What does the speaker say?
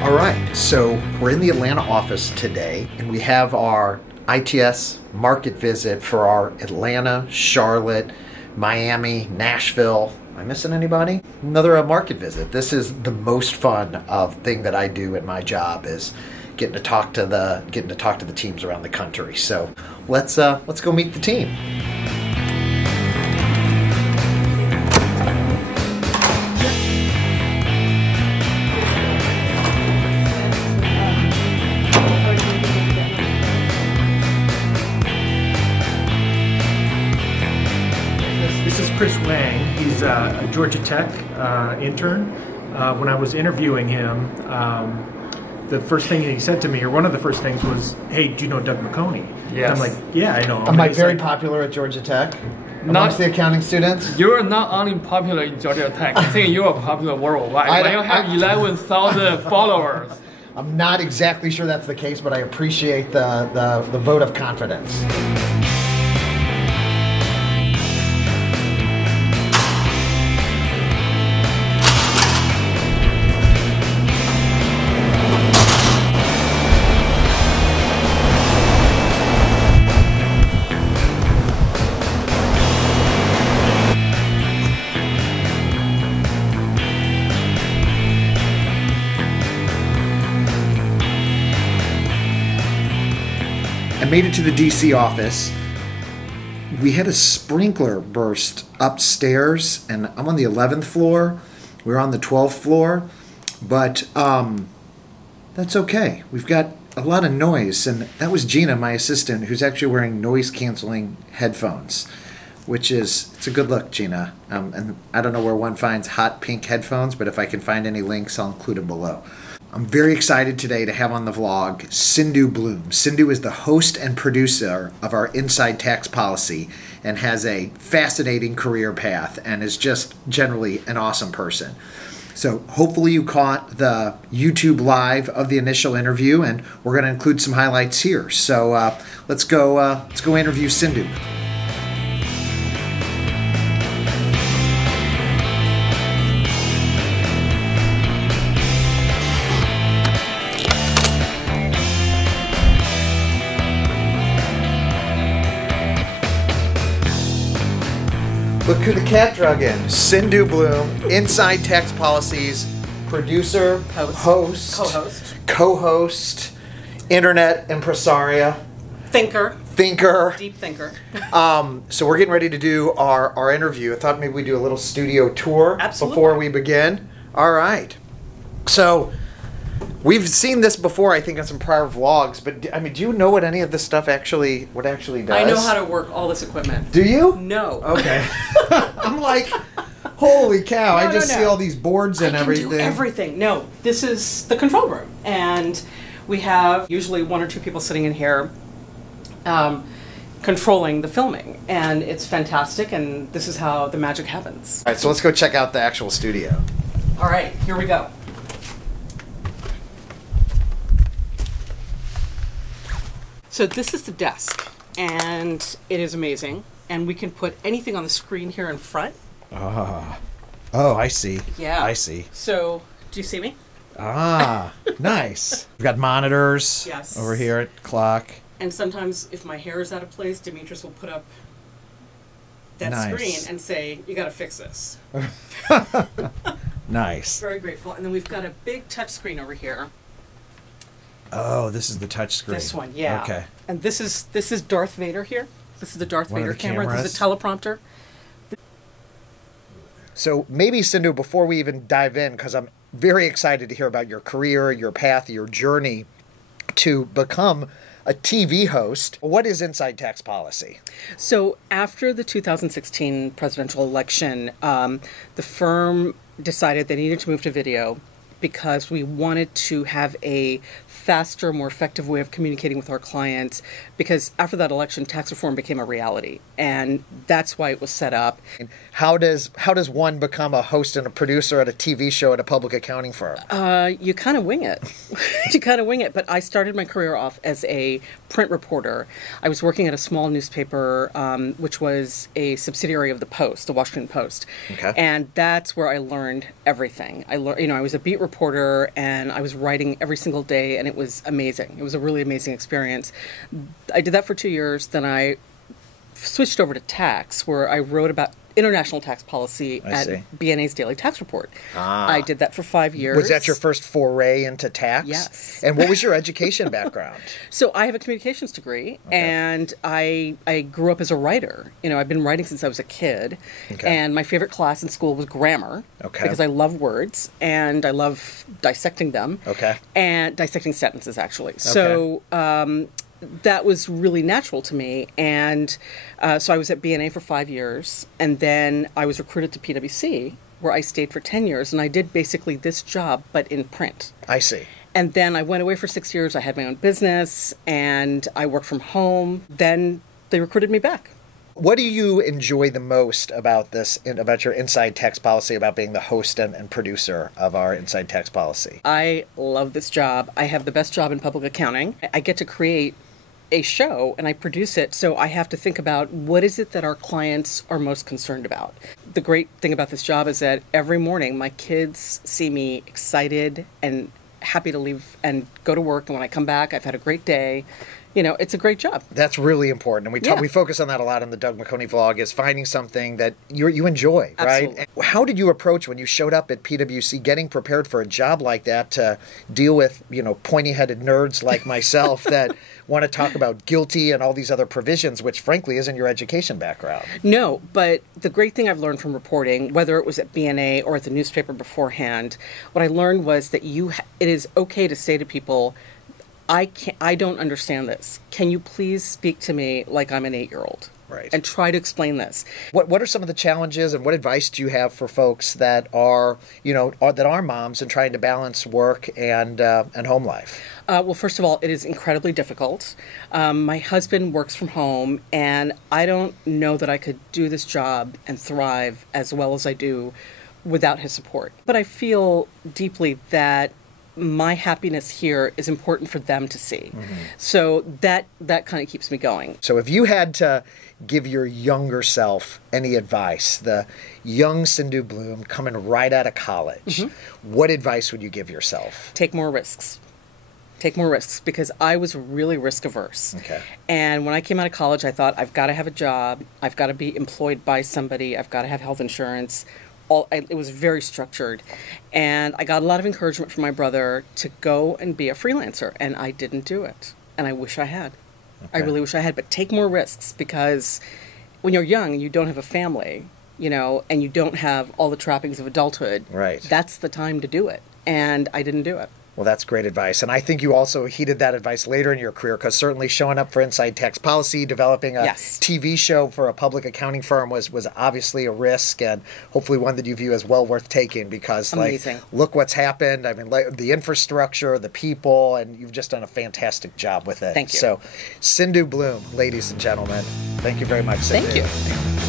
All right, so we're in the Atlanta office today, and we have our ITS market visit for our Atlanta, Charlotte, Miami, Nashville. Am I missing anybody? Another market visit. This is the most fun thing that I do at my job is getting to talk to the teams around the country. So let's go meet the team. Chris Wang. He's a Georgia Tech intern. When I was interviewing him, the first thing he said to me, or one of the first things was, "Hey, do you know Doug McConey?" Yes. And I'm like, "Yeah, I know him." I'm like very popular at Georgia Tech amongst the accounting students. You're not only popular in Georgia Tech. I think you are popular worldwide. When you have 11,000 followers. I'm not exactly sure that's the case, but I appreciate the vote of confidence. I made it to the DC office. We had a sprinkler burst upstairs, and I'm on the 11th floor. We're on the 12th floor, but that's okay. We've got a lot of noise, and that was Gina, my assistant, who's actually wearing noise-canceling headphones, it's a good look, Gina. And I don't know where one finds hot pink headphones, but if I can find any links, I'll include them below. I'm very excited today to have on the vlog Sindhu Blume. Sindhu is the host and producer of our Inside Tax Policy and has a fascinating career path and is just generally an awesome person. So hopefully you caught the YouTube live of the initial interview, and we're going to include some highlights here. So let's go interview Sindhu. Look who the cat drug in. Sindhu Blume, Inside Tax Policy's producer, host, co-host, internet impresaria, thinker, deep thinker. So we're getting ready to do our interview. I thought maybe we'd do a little studio tour before we begin. All right. So we've seen this before, I think, on some prior vlogs, but I mean, do you know what any of this stuff actually does? I know how to work all this equipment. Do you? No. Okay. I'm like, holy cow, I just see all these boards and everything. I can do everything. No, this is the control room, and we have usually one or two people sitting in here controlling the filming, and it's fantastic, and this is how the magic happens. All right, so let's go check out the actual studio. All right, here we go. So this is the desk, and it is amazing. And we can put anything on the screen here in front. Oh, I see. Yeah. I see. So, do you see me? Nice. We've got monitors over here at clock. And sometimes if my hair is out of place, Demetrius will put up that screen and say, "You got to fix this." Nice. Very grateful. And then we've got a big touch screen over here. Oh, this is the touch screen. This one, yeah. Okay. And this is Darth Vader here. This is the Darth Vader camera. Cameras. This is a teleprompter. So maybe, Sindhu, before we even dive in, because I'm very excited to hear about your career, your path, your journey to become a TV host. What is Inside Tax Policy? So after the 2016 presidential election, the firm decided they needed to move to video because we wanted to have a faster, more effective way of communicating with our clients, because after that election, tax reform became a reality, and that's why it was set up. How does one become a host and a producer at a TV show at a public accounting firm? You kind of wing it. You kind of wing it. But I started my career off as a print reporter. I was working at a small newspaper, which was a subsidiary of the Post, the Washington Post. Okay. And that's where I learned everything. I was a beat reporter, and I was writing every single day, and it was amazing. It was a really amazing experience. I did that for 2 years. Then I switched over to tax, where I wrote about international tax policy at BNA's Daily Tax Report. I did that for 5 years. Was that your first foray into tax? Yes. And what was your education background? So I have a communications degree, and I grew up as a writer. You know, I've been writing since I was a kid, and my favorite class in school was grammar, because I love words, and I love dissecting them, and dissecting sentences, actually. So that was really natural to me. And so I was at BNA for 5 years, and then I was recruited to PwC, where I stayed for 10 years, and I did basically this job, but in print. I see. And then I went away for 6 years. I had my own business, and I worked from home. Then they recruited me back. What do you enjoy the most about this, about your Inside Tax Policy, about being the host and producer of our Inside Tax Policy? I love this job. I have the best job in public accounting. I get to create a show, and I produce it, so I have to think about what is it that our clients are most concerned about. The great thing about this job is that every morning my kids see me excited and happy to leave and go to work, and when I come back, I've had a great day. You know, it's a great job. That's really important, and we focus on that a lot in the Doug McConey vlog, is finding something that you enjoy, right? And how did you approach when you showed up at PwC, getting prepared for a job like that to deal with, you know, pointy-headed nerds like myself that want to talk about GILTI and all these other provisions, which frankly isn't your education background? No, but the great thing I've learned from reporting, whether it was at BNA or at the newspaper beforehand, what I learned was that it is okay to say to people, I don't understand this. Can you please speak to me like I'm an 8-year-old? Right. And try to explain this. What are some of the challenges, and what advice do you have for folks that are, you know, that are moms and trying to balance work and home life? Well, first of all, it is incredibly difficult. My husband works from home, and I don't know that I could do this job and thrive as well as I do without his support. But I feel deeply that my happiness here is important for them to see. So that kind of keeps me going. So if you had to give your younger self any advice, the young Sindhu Blume coming right out of college, what advice would you give yourself? Take more risks. Take more risks, because I was really risk averse. And when I came out of college, I thought, I've got to have a job, I've got to be employed by somebody, I've got to have health insurance. It was very structured, and I got a lot of encouragement from my brother to go and be a freelancer, and I didn't do it, and I wish I had. I really wish I had, but take more risks, because when you're young and you don't have a family, you know, and you don't have all the trappings of adulthood, that's the time to do it, and I didn't do it. Well, that's great advice. And I think you also heeded that advice later in your career, because certainly showing up for Inside Tax Policy, developing a TV show for a public accounting firm was obviously a risk, and hopefully one that you view as well worth taking, because like, look what's happened. I mean, like, the infrastructure, the people, and you've just done a fantastic job with it. Thank you. So, Sindhu Blume, ladies and gentlemen, thank you very much, Sindhu. Thank you.